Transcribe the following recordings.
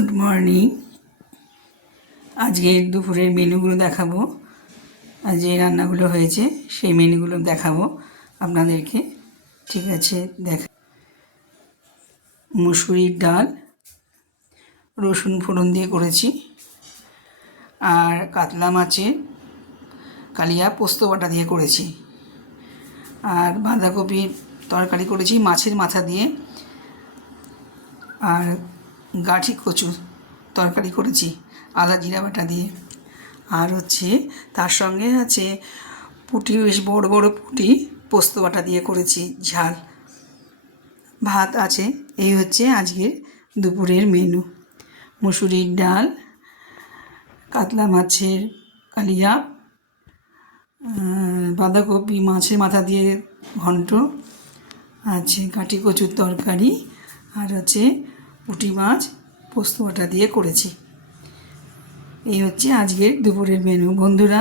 Good morning. আজকে দুপুরের মেনুগুলো দেখাবো। আজ যে রান্নাগুলো হয়েছে সেই মেনুগুলো দেখাবো আপনাদেরকে। ঠিক আছে, মুসুরির ডাল রসুন ফোড়ন দিয়ে করেছি, আর কাতলা মাছের কালিয়া পোস্ত বাটা দিয়ে করেছি, আর বাঁধাকপির তরকারি করেছি মাছের মাথা দিয়ে, আর গাঠি কচু তরকারি করেছি আদা জিরা বাটা দিয়ে, আর তার সঙ্গে আছে পুঁটি, বেশ বড় বড় পুঁটি পোস্ত বাটা দিয়ে করেছি ঝাল। ভাত আছে। এই আজকের দুপুরের মেনু। মুসুরির ডাল, কাতলা মাছের কালিয়া, বাঁধাকপি মাছের মাথা দিয়ে ঘন্ট আছে, কাঠি কচুর তরকারি, আর পুঁটি মাছ পোস্ত বাটা দিয়ে করেছি। এই আজকের দুপুরের মেনু। বন্ধুরা,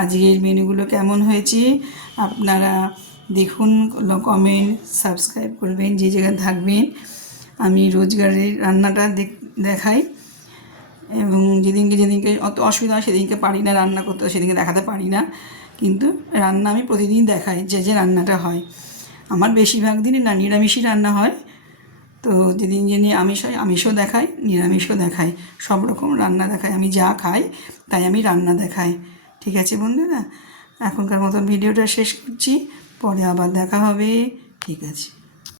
আজকের মেনুগুলো কেমন হয়েছে আপনারা দেখুন, কমেন্ট সাবস্ক্রাইব করবেন যে জায়গায় থাকবেন। আমি রোজগারের রান্নাটা দেখাই, এবং যেদিনকে অত অসুবিধা হয় সেদিনকে পারি না রান্না করতে, সেদিনকে দেখাতে পারি না, কিন্তু রান্না আমি প্রতিদিন দেখাই যে রান্নাটা হয়। আমার বেশিরভাগ দিনই নিরামিষই রান্না হয়, তো যেদিন আমিষ হয় আমিষও দেখাই, নিরামিষও দেখাই, সব রকম রান্না দেখাই। আমি যা খাই তাই আমি রান্না দেখাই। ঠিক আছে বন্ধুরা, এখনকার মতো ভিডিওটা শেষ করছি, পরে আবার দেখা হবে। ঠিক আছে।